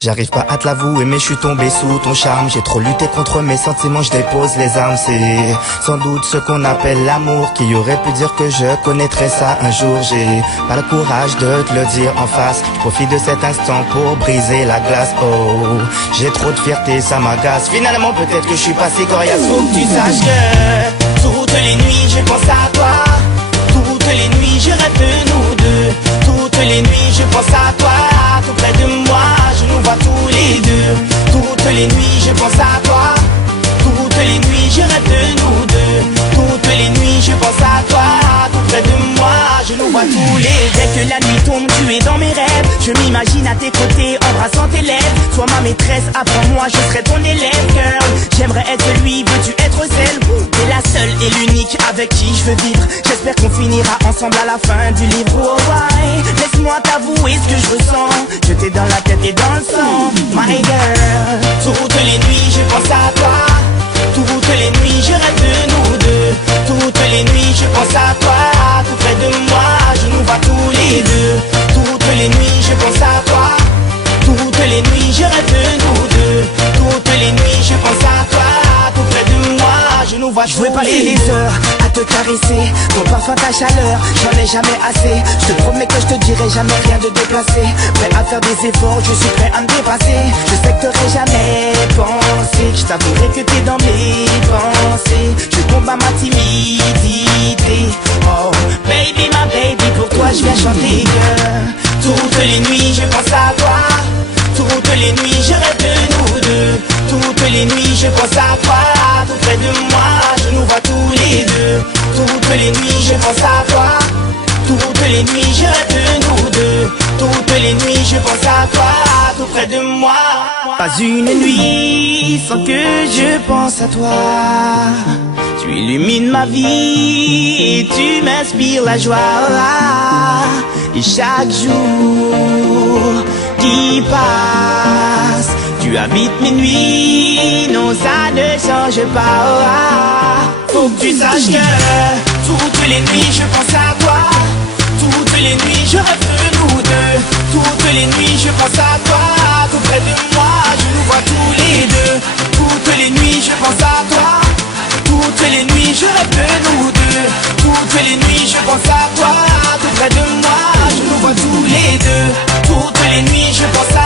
J'arrive pas à te l'avouer mais je suis tombé sous ton charme. J'ai trop lutté contre mes sentiments, je dépose les armes. C'est sans doute ce qu'on appelle l'amour. Qui aurait pu dire que je connaîtrais ça un jour. J'ai pas le courage de te le dire en face. Je profite de cet instant pour briser la glace. Oh, j'ai trop de fierté, ça m'agace. Finalement peut-être que je suis pas si coriace. Faut que tu saches que toutes les nuits je pense à toi. Toutes les nuits je rêve de nous deux. Toutes les nuits je pense à toi. Tout près de moi je nous vois tous les deux. Toutes les nuits je pense à toi. Toutes les nuits je rêve de nous deux. Toutes les nuits je pense à toi. Tout près de moi je nous vois tous les deux. Dès que la nuit tombe tu es dans mes rêves. Je m'imagine à tes côtés embrassant tes lèvres. Sois ma maîtresse, apprends-moi, je serai ton élève, girl. J'aimerais être lui, veux-tu être celle? T'es la seule et l'unique avec qui je veux vivre. J'espère qu'on finira ensemble à la fin du livre. Oh ouais, laisse-moi t'avouer ce que je ressens. Je t'ai dans la tête et dans le sang, my girl. Toutes les nuits je pense à toi. Toutes les nuits je rêve de nous deux. Toutes les nuits je pense à toi. Tout près de moi je nous vois tous les deux. Toutes les nuits je pense à toi. Toutes les nuits je rêve de nous deux. Toutes les nuits je pense à toi. Tout près de moi je nous vois. Je veux passer les heures à te caresser. Ton parfum, ta chaleur, j'en ai jamais assez. Je te promets que je te dirai jamais rien de déplacé. Prêt à faire des efforts, je suis prêt à me dépasser. Je sais que t'aurais jamais pensé que je t'avouerais que t'es dans mes pensées. Je tombe à ma timidité. Oh baby, ma baby, pour toi je viens chanter, girl. Toutes les nuits je pense à toi. Toutes les nuits je rêve de nous deux. Toutes les nuits je pense à toi. Tout près de moi je nous vois tous les deux. Toutes les nuits je pense à toi. Toutes les nuits je rêve de nous deux. Toutes les nuits je pense à toi. Tout près de moi. Pas une nuit sans que je pense à toi. Tu illumines ma vie et tu m'inspires la joie. Et chaque jour qui passe, tu habites mes nuits, non ça ne change pas. Faut que tu saches que toutes les nuits je pense à toi. Toutes les nuits je rêve de nous deux. Toutes les nuits je pense à toi. Tout près de moi je nous vois tous les deux. Toutes les nuits je pense à toi. Toutes les nuits je rêve de nous deux. Toutes les nuits je pense à toi. Tout près de moi je nous vois tous les deux. Toutes les nuits je pense à toi.